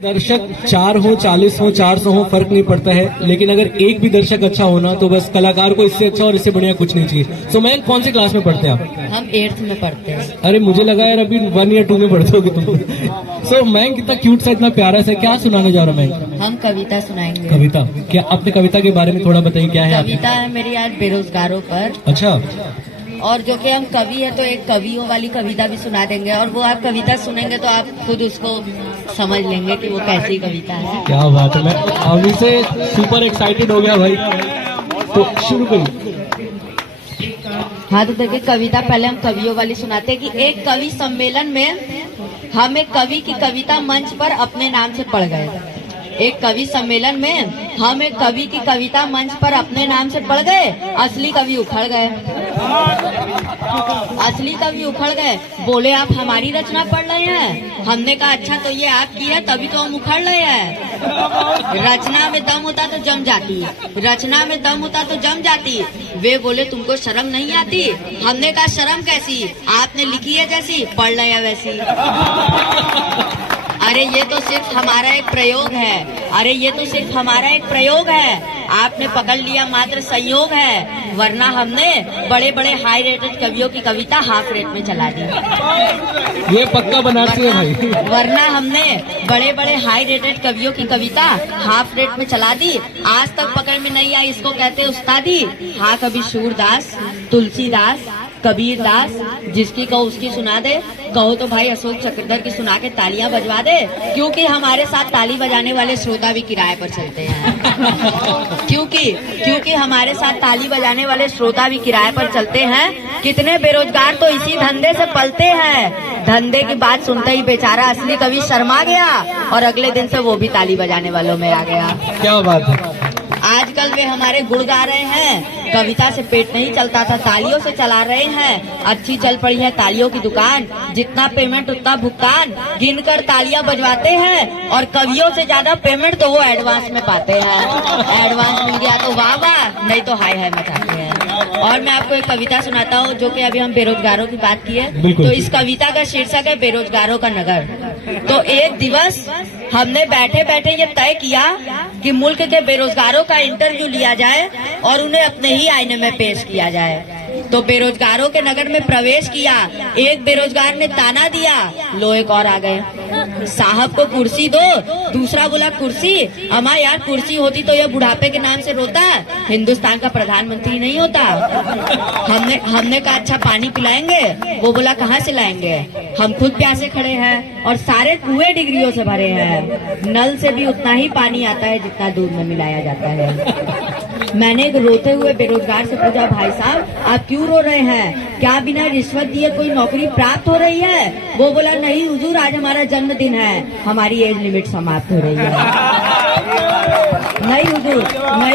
दर्शक 4 हो 40 हो 400 हो फर्क नहीं पड़ता है, लेकिन अगर एक भी दर्शक अच्छा होना तो बस कलाकार को इससे अच्छा और इससे बढ़िया कुछ नहीं चाहिए। सो मैं कौन सी क्लास में पढ़ते हैं आप? हम 8th में पढ़ते हैं। अरे मुझे लगा यार अभी 1 या 2 में पढ़ते होगे तुम। सो मैं कितना क्यूट सा, इतना प्यारा सा, क्या सुनाने जा रहा हूँ मैं? हम कविता सुनाएंगे। कविता? क्या अपने कविता के बारे में थोड़ा बताइए, क्या है आपकी? कविता है मेरी आज बेरोजगारों पर। अच्छा, और जो कि हम कवि है तो एक कवियों वाली कविता भी सुना देंगे, और वो आप कविता सुनेंगे तो आप खुद उसको समझ लेंगे कि वो कैसी कविता है। क्या बात है, मैं अभी से सुपर एक्साइटेड हो गया भाई। तो शुरू करिए। हाँ तो देखिए, कविता पहले हम कवियों वाली सुनाते हैं कि एक कवि सम्मेलन में हम एक कवि की कविता मंच पर अपने नाम से पढ़ गए। एक कवि सम्मेलन में हम एक कवि की कविता मंच पर अपने नाम से पढ़ गए। असली कवि उखड़ गए। असली कवि उखड़ गए, बोले आप हमारी रचना पढ़ रहे हैं। हमने कहा अच्छा तो ये आपकी है, तभी तो हम उखड़ रहे हैं। रचना में दम होता तो जम जाती, रचना में दम होता तो जम जाती। वे बोले तुमको शर्म नहीं आती। हमने कहा शर्म कैसी, आपने लिखी है जैसी, पढ़ रहे हैं वैसी। अरे ये तो सिर्फ हमारा एक प्रयोग है, अरे ये तो सिर्फ हमारा एक प्रयोग है। आपने पकड़ लिया मात्र संयोग है, वरना हमने बड़े बड़े हाई रेटेड कवियों की कविता हाफ रेट में चला दी। ये पक्का बनारसी है भाई। वरना हमने बड़े बड़े हाई रेटेड कवियों की कविता हाफ रेट में चला दी। आज तक पकड़ में नहीं आई, इसको कहते उस्तादी। हाँ कभी सूरदास, तुलसीदास, कबीर दास, जिसकी कहो उसकी सुना दे। कहो तो भाई अशोक चक्रधर की सुना के तालियां बजवा दे, क्योंकि हमारे साथ ताली बजाने वाले श्रोता भी किराए पर चलते हैं। क्योंकि हमारे साथ ताली बजाने वाले श्रोता भी किराए पर चलते हैं। कितने बेरोजगार तो इसी धंधे से पलते हैं। धंधे की बात सुनते ही बेचारा असली कवि शर्मा गया, और अगले दिन से वो भी ताली बजाने वालों में आ गया। क्या बात है। आजकल वे हमारे गुण गा रहे हैं। कविता से पेट नहीं चलता था, तालियों से चला रहे हैं। अच्छी चल पड़ी है तालियों की दुकान, जितना पेमेंट उतना भुगतान। गिनकर तालियां बजवाते हैं, और कवियों से ज्यादा पेमेंट तो वो एडवांस में पाते हैं। एडवांस मिल गया तो वाह वाह, नहीं तो हाय हाय मचाते हैं। और मैं आपको एक कविता सुनाता हूँ, जो कि अभी हम बेरोजगारों की बात की है, तो इस कविता का शीर्षक है बेरोजगारों का नगर। तो एक दिवस हमने बैठे बैठे ये तय किया कि मुल्क के बेरोजगारों का इंटरव्यू लिया जाए और उन्हें अपने ही आईने में पेश किया जाए। तो बेरोजगारों के नगर में प्रवेश किया। एक बेरोजगार ने ताना दिया, लो एक और आ गए। साहब को कुर्सी दो। दूसरा बोला कुर्सी, अम्मा यार कुर्सी होती तो यह बुढ़ापे के नाम से रोता, हिंदुस्तान का प्रधानमंत्री नहीं होता। हमने कहा अच्छा पानी पिलाएंगे। वो बोला कहाँ से लाएंगे, हम खुद प्यासे खड़े हैं और सारे कुएं डिग्रियों से भरे हैं। नल से भी उतना ही पानी आता है जितना दूध में मिलाया जाता है। मैंने एक रोते हुए बेरोजगार से पूछा, भाई साहब आप क्यों रो रहे हैं, क्या बिना रिश्वत दिए कोई नौकरी प्राप्त हो रही है? वो बोला नहीं हुजूर, आज हमारा जन्मदिन है, हमारी एज लिमिट समाप्त हो रही है। नहीं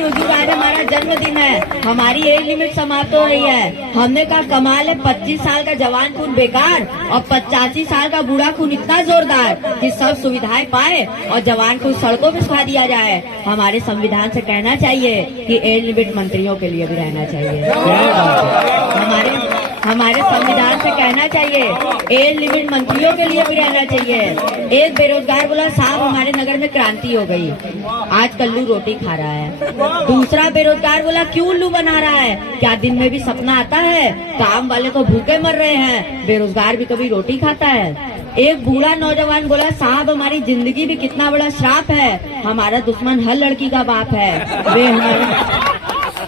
हुजूर, आज हमारा जन्मदिन है, हमारी एज लिमिट समाप्त हो रही है। हमने कहा कमाल है, 25 साल का जवान खून बेकार और 85 साल का बूढ़ा खून इतना जोरदार कि सब सुविधाएं पाए और जवान खून सड़कों पे सुखा दिया जाए। हमारे संविधान से कहना चाहिए कि एज लिमिट मंत्रियों के लिए भी रहना चाहिए। हमारे संविधान से कहना चाहिए एज लिमिट मंत्रियों के लिए भी रहना चाहिए। एक बेरोजगार बोला साहब हमारे नगर में क्रांति हो गई, आज कल्लू रोटी खा रहा है। दूसरा बेरोजगार बोला क्यों उल्लू बना रहा है, क्या दिन में भी सपना आता है, काम वाले तो भूखे मर रहे हैं, बेरोजगार भी कभी रोटी खाता है। एक बूढ़ा नौजवान बोला साहब हमारी जिंदगी भी कितना बड़ा श्राप है, हमारा दुश्मन हर लड़की का बाप है।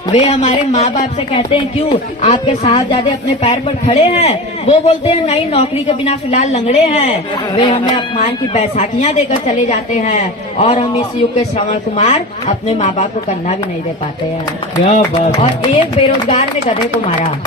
वे हमारे माँ बाप से कहते हैं क्यों आपके साहबजादे अपने पैर पर खड़े हैं? वो बोलते हैं नहीं, नौकरी के बिना फिलहाल लंगड़े हैं। वे हमें अपमान की बैसाखियां देकर चले जाते हैं, और हम इस युग के श्रवण कुमार अपने माँ बाप को कंधा भी नहीं दे पाते हैं। क्या बात है। और एक बेरोजगार ने गधे को मारा।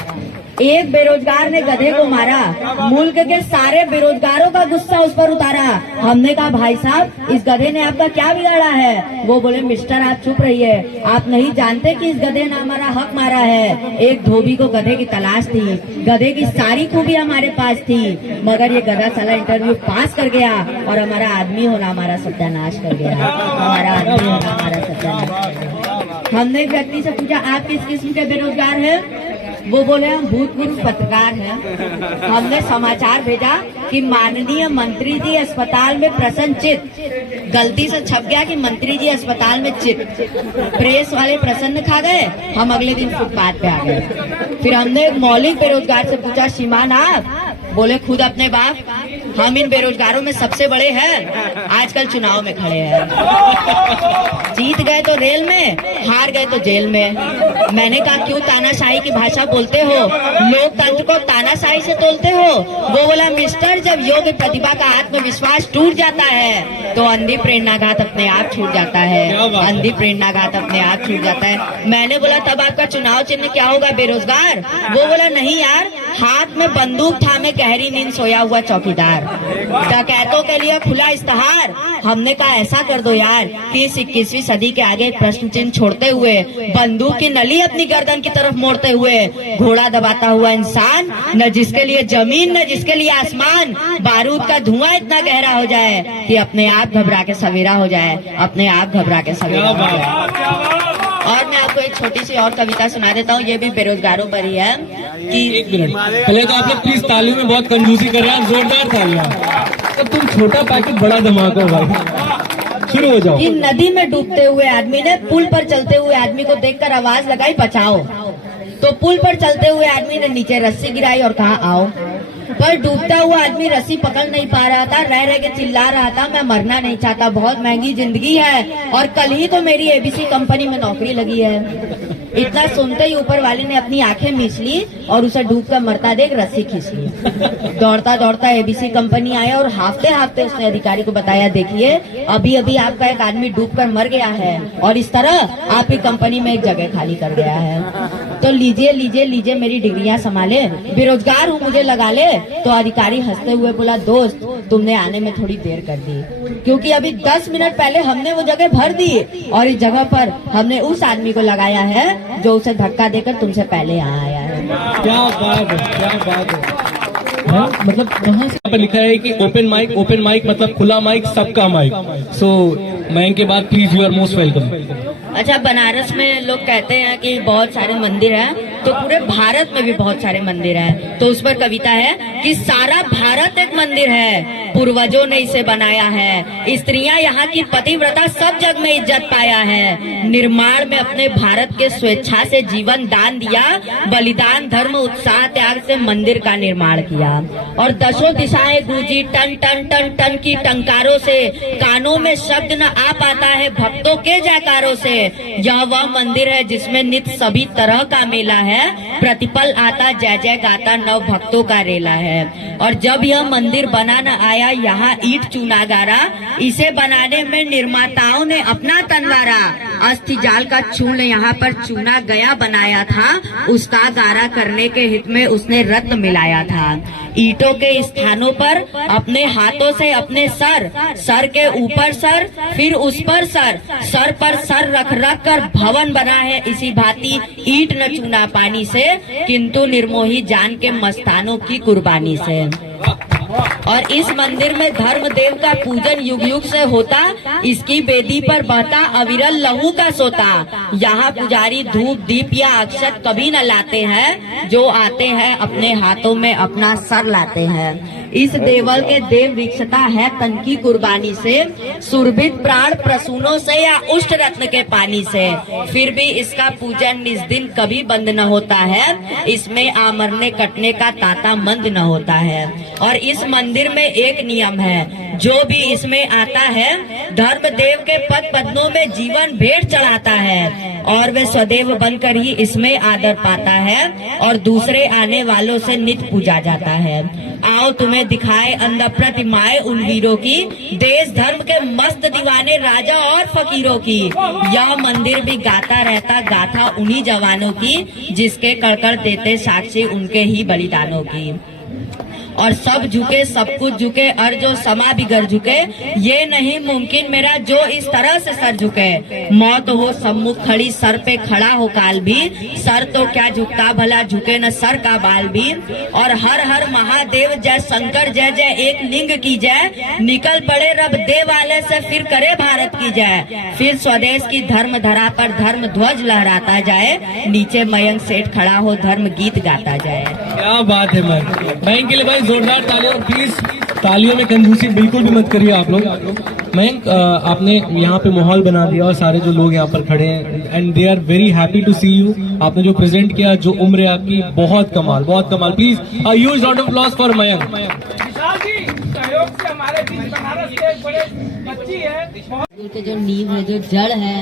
एक बेरोजगार ने गधे को मारा। मुल्क के सारे बेरोजगारों का गुस्सा उस पर उतारा। हमने कहा भाई साहब इस गधे ने आपका क्या बिगाड़ा है? वो बोले मिस्टर आप चुप रहिए, आप नहीं जानते कि इस गधे ने हमारा हक मारा है। एक धोबी को गधे की तलाश थी, गधे की सारी खूबी हमारे पास थी, मगर ये गधा साला इंटरव्यू पास कर गया और हमारा आदमी होना हमारा सत्यानाश कर गया। हमारा आदमी होना हमारा सत्यानाश कर गया। हमने एक व्यक्ति से पूछा आप किस किस्म के बेरोजगार हैं? वो बोले हम भूतपूर्व पत्रकार हैं, हमने समाचार भेजा कि माननीय मंत्री जी अस्पताल में प्रसन्नचित, गलती से छप गया कि मंत्री जी अस्पताल में चित, प्रेस वाले प्रसन्न खा गए, हम अगले दिन फुटपाथ पे आ गए। फिर हमने एक मौलिक बेरोजगार से पूछा, श्रीमान आप? बोले खुद अपने बाप, हम इन बेरोजगारों में सबसे बड़े हैं, आजकल चुनाव में खड़े हैं। जीत गए तो रेल में, हार गए तो जेल में। मैंने कहा क्यों तानाशाही की भाषा बोलते हो, लोकतंत्र को तानाशाही से तोलते हो? वो बोला मिस्टर, जब योग्य प्रतिभा का आत्मविश्वास टूट जाता है तो अंधी प्रेरणाघात अपने आप छूट जाता है, अंधी प्रेरणाघात अपने आप छूट जाता है। मैंने बोला तब आपका चुनाव चिन्ह क्या होगा, बेरोजगार? वो बोला नहीं यार, हाथ में बंदूक थामे गहरी नींद सोया हुआ चौकीदार, डकैतों के लिए खुला इस्तेहार। हमने कहा ऐसा कर दो यार कि इस 21वीं सदी के आगे एक प्रश्न चिन्ह छोड़ते हुए, बंदूक की नली अपनी गर्दन की तरफ मोड़ते हुए, घोड़ा दबाता हुआ इंसान, न जिसके लिए जमीन न जिसके लिए आसमान, बारूद का धुआं इतना गहरा हो जाए कि अपने आप घबरा के सवेरा हो जाए, अपने आप घबरा के सवेरा हो जाए। और मैं आपको एक छोटी सी और कविता सुना देता हूँ, ये भी बेरोजगारों पर ही है कि एक मिनट पहले तो आप लोग प्लीज तालियों में बहुत कंजूसी कर रहे हैं, जोरदार तालियां। तो तुम छोटा पैकेट बड़ा धमाका भाई, शुरू हो जाओ। कि नदी में डूबते हुए आदमी ने पुल पर चलते हुए आदमी को देखकर आवाज लगाई बचाओ, तो पुल पर चलते हुए आदमी ने नीचे रस्सी गिराई और कहा आओ। पर डूबता हुआ आदमी रस्सी पकड़ नहीं पा रहा था, रह रह के चिल्ला रहा था मैं मरना नहीं चाहता, बहुत महंगी जिंदगी है और कल ही तो मेरी एबीसी कंपनी में नौकरी लगी है। इतना सुनते ही ऊपर वाले ने अपनी आंखें मीच ली और उसे डूबकर मरता देख रस्सी खींच ली। दौड़ता दौड़ता एबीसी कंपनी आया और हाफते हाफते उसने अधिकारी को बताया, देखिए अभी अभी आपका एक आदमी डूबकर मर गया है और इस तरह आपकी कंपनी में एक जगह खाली कर गया है, तो लीजिए लीजिए लीजिए मेरी डिग्रियां संभाले, बेरोजगार हूँ मुझे लगा ले। तो अधिकारी हंसते हुए बोला, दोस्त तुमने आने में थोड़ी देर कर दी, क्योंकि अभी 10 मिनट पहले हमने वो जगह भर दी और इस जगह पर हमने उस आदमी को लगाया है जो उसे धक्का देकर तुमसे पहले यहाँ आया है। क्या बात है, क्या बात है। मतलब कहाँ से पर लिखा है कि ओपन माइक मतलब खुला माइक, सबका माइक। सो माइक के बाद please you are most welcome. अच्छा, बनारस में लोग कहते हैं कि बहुत सारे मंदिर हैं, तो पूरे भारत में भी बहुत सारे मंदिर हैं, तो उस पर कविता है कि सारा भारत एक मंदिर है, पूर्वजों ने इसे बनाया है, स्त्रियां यहाँ की पतिव्रता सब जग में इज्जत पाया है, निर्माण में अपने भारत के स्वेच्छा से जीवन दान दिया, बलिदान धर्म उत्साह त्याग से मंदिर का निर्माण किया, और दसों दिशाएं गूंजी टन टन टन टन की टंकारों से, कानों में शब्द न आ पाता है भक्तों के जयकारों से, यह वह मंदिर है जिसमें नित्य सभी तरह का मेला है, प्रतिपल आता जय जय गाता नव भक्तों का रेला है। और जब यह मंदिर बना न आया यहाँ ईंट चूना गारा, इसे बनाने में निर्माताओं ने अपना तनवारा, अस्थि जाल का चूर्ण यहाँ पर चूना गया बनाया था, उसका गारा करने के हित में उसने रत्न मिलाया था, ईंटों के स्थानों पर अपने हाथों से अपने सर के ऊपर सर, फिर उस पर सर पर सर रख कर भवन बना है इसी भांति ईंट न चूना पानी से, किंतु निर्मोही जान के मस्तानों की कुर्बानी से। और इस मंदिर में धर्म देव का पूजन युग युग से होता, इसकी वेदी पर बहता अविरल लहू का सोता, यहाँ पुजारी धूप दीप या अक्षत कभी न लाते हैं, जो आते हैं अपने हाथों में अपना सर लाते हैं। इस देवल के देव वृक्षता है तन की कुर्बानी से, सुरभित प्राण प्रसूनों से या उष्ट रत्न के पानी से, फिर भी इसका पूजन निज दिन कभी बंद न होता है, इसमें आमरने कटने का तांता मंद न होता है। और इस मंदिर में एक नियम है, जो भी इसमें आता है धर्म देव के पद पद्मों में जीवन भेंट चढ़ाता है और वे सदैव बनकर ही इसमें आदर पाता है और दूसरे आने वालों से नित्य पूजा जाता है। आओ तुम्हें दिखाए अंध प्रतिमाएं उन वीरों की, देश धर्म के मस्त दीवाने राजा और फकीरों की, यह मंदिर भी गाता रहता गाथा उन्हीं जवानों की, जिसके कड़कड़ देते साक्षी उनके ही बलिदानों की। और सब झुके, सब कुछ झुके, और जो समा बिगड़ झुके, ये नहीं मुमकिन मेरा जो इस तरह से सर झुके। मौत हो सम्मुख खड़ी, सर पे खड़ा हो काल भी, सर तो क्या झुकता भला, झुके न सर का बाल भी। और हर हर महादेव जय शंकर जय जय, एक लिंग की जय, निकल पड़े रब दे वाले से, फिर करे भारत की जय। फिर स्वदेश की धर्म धरा पर धर्म ध्वज लहराता जाए, नीचे मयंक सेठ खड़ा हो धर्म गीत गाता जाए। क्या बात है मयंक के लिए भाई जोरदार तालियां। प्लीज तालियों में कंजूसी बिल्कुल भी मत करिए आप लोग। मयंक आपने यहाँ पे माहौल बना दिया और सारे जो लोग यहाँ पर खड़े हैं and they are very happy to see you. आपने जो प्रेजेंट किया, जो उम्र है आपकी, बहुत कमाल, बहुत कमाल। Please a huge round of applause for Mayank. सहयोग से हमारे बीच बनारस के एक बड़े बच्ची है, स्कूल के जो नींव है, जो जड़ है,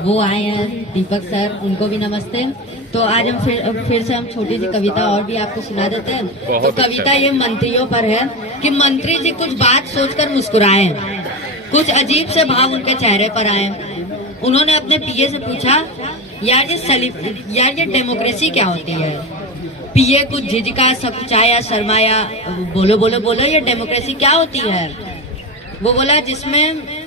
वो आए हैं दीपक सर, उनको भी नमस्ते। तो आज हम फिर से हम छोटी सी कविता और भी आपको सुना देते हैं। तो कविता ये मंत्रियों पर है कि मंत्री जी कुछ बात सोचकर मुस्कुराए, कुछ अजीब से भाव उनके चेहरे पर आए। उन्होंने अपने पीए से पूछा, यार ये डेमोक्रेसी क्या होती है? पीए कुछ झिझका, सकुचाया, शर्माया, बोलो बोलो बोलो, ये डेमोक्रेसी क्या होती है? वो बोला जिसमें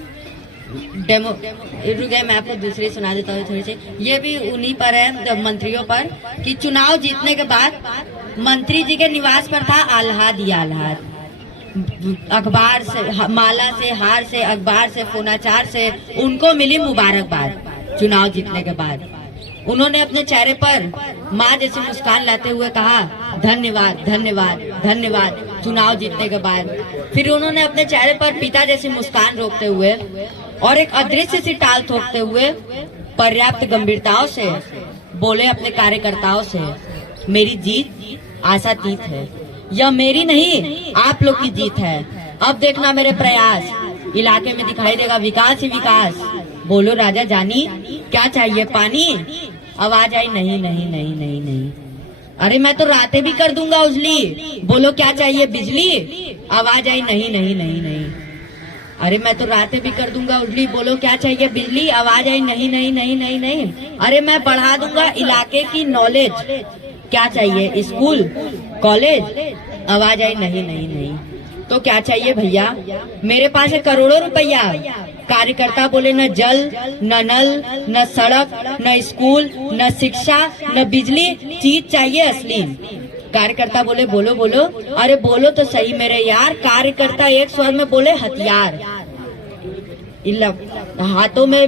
रुक गए, मैं आपको दूसरी सुना देता हूँ थोड़ी सी। ये भी उन्हीं पर है, मंत्रियों पर, कि चुनाव जीतने के बाद मंत्री जी के निवास पर था आह्लाद ही आह्लाद। अखबार से, माला से, हार से, अखबार से, फोनाचार से उनको मिली मुबारकबाद। चुनाव जीतने के बाद उन्होंने अपने चेहरे पर माँ जैसी मुस्कान लाते हुए कहा, धन्यवाद धन्यवाद धन्यवाद। चुनाव जीतने के बाद फिर उन्होंने अपने चेहरे पर पिता जैसी मुस्कान रोकते हुए और एक अदृश्य सी टाल ठोकते हुए पर्याप्त गंभीरताओं से बोले अपने कार्यकर्ताओं से, मेरी जीत आशातीत है, यह मेरी नहीं आप लोग की जीत है। अब देखना मेरे प्रयास, इलाके में दिखाई देगा विकास ही विकास। बोलो राजा जानी, क्या चाहिए पानी? आवाज आई, नहीं नहीं नहीं नहीं नहीं। अरे मैं तो रातें भी कर दूंगा उजली। बोलो क्या चाहिए बिजली? आवाज आई, नहीं नहीं नहीं नहीं। अरे मैं तो रातें भी कर दूंगा उजली। बोलो क्या चाहिए बिजली? आवाज आई, नहीं नहीं नहीं नहीं नहीं। अरे मैं बढ़ा दूंगा इलाके की नॉलेज। क्या चाहिए स्कूल कॉलेज? आवाज आई, नहीं नहीं नहीं। तो क्या चाहिए भैया? मेरे पास है करोड़ों रुपया। कार्यकर्ता बोले, न जल न नल न सड़क न स्कूल न शिक्षा न बिजली, चीज चाहिए असली। कार्यकर्ता बोले, बोलो बोलो। अरे बोलो तो सही मेरे यार। कार्यकर्ता एक स्वर में बोले, हथियार। हाथों में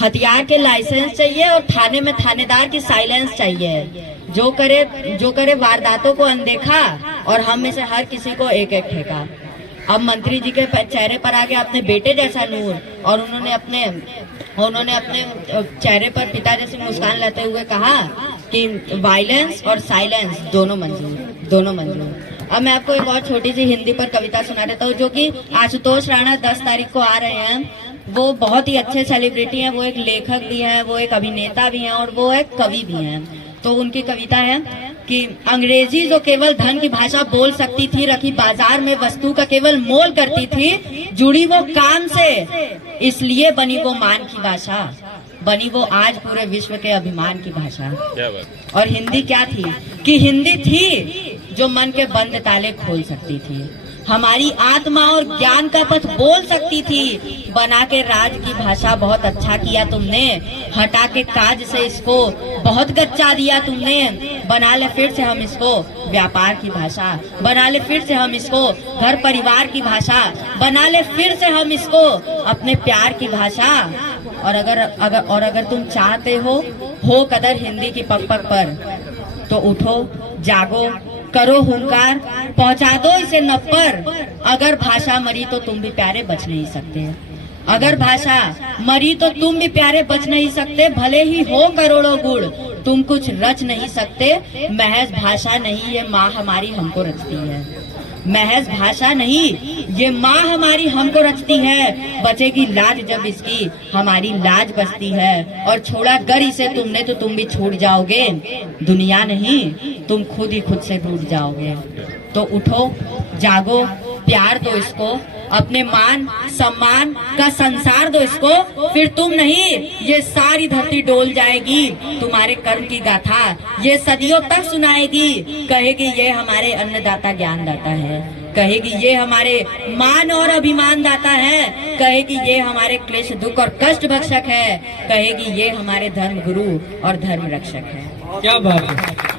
हथियार के लाइसेंस चाहिए और थाने में थानेदार की साइलेंस चाहिए। जो करे वारदातों को अनदेखा और हम में से हर किसी को एक एक ठेका। अब मंत्री जी के चेहरे पर आ गया अपने बेटे जैसा नूर और उन्होंने अपने चेहरे पर पिता जैसी मुस्कान लाते हुए कहा कि वायलेंस और साइलेंस दोनों मंजूर। अब मैं आपको एक और छोटी सी हिंदी पर कविता सुना देता हूँ, जो कि आशुतोष राणा 10 तारीख को आ रहे हैं। वो बहुत ही अच्छे सेलिब्रिटी हैं, वो एक लेखक भी हैं, वो एक अभिनेता भी हैं और वो एक कवि भी हैं। तो उनकी कविता है कि अंग्रेजी जो केवल धन की भाषा बोल सकती थी, रखी बाजार में वस्तु का केवल मोल करती थी, जुड़ी वो काम से इसलिए बनी वो मान की भाषा, बनी वो आज पूरे विश्व के अभिमान की भाषा। और हिंदी क्या थी? कि हिंदी थी जो मन के बंद ताले खोल सकती थी, हमारी आत्मा और ज्ञान का पथ बोल सकती थी। बना के राज की भाषा बहुत अच्छा किया तुमने, हटा के काज से इसको बहुत गच्चा दिया तुमने। बना ले फिर से हम इसको व्यापार की भाषा, बना ले फिर से हम इसको घर परिवार की भाषा, बना ले फिर से हम इसको अपने प्यार की भाषा। और अगर तुम चाहते हो कदर हिंदी की पग पग पर, तो उठो जागो करो हुंकार, पहुंचा दो इसे नभ पर। अगर भाषा मरी तो तुम भी प्यारे बच नहीं सकते, अगर भाषा मरी तो तुम भी प्यारे बच नहीं सकते। भले ही हो करोड़ों गुण, तुम कुछ रच नहीं सकते। महज भाषा नहीं ये माँ हमारी हमको रचती है, महज भाषा नहीं ये माँ हमारी हमको रचती है। बचेगी लाज जब इसकी हमारी लाज बचती है। और छोड़ा गर इसे तुमने तो तुम भी छूट जाओगे, दुनिया नहीं तुम खुद ही खुद से रूठ जाओगे। तो उठो जागो प्यार दो इसको, अपने मान सम्मान का संसार दो इसको, फिर तुम नहीं ये सारी धरती डोल जाएगी। तुम्हारे कर्म की गाथा ये सदियों तक सुनाएगी। कहेगी ये हमारे अन्नदाता ज्ञानदाता है, कहेगी ये हमारे मान और अभिमान दाता है, कहेगी ये हमारे क्लेश दुख और कष्ट भक्षक है, कहेगी ये हमारे धर्म गुरु और धर्म रक्षक है। क्या बात है।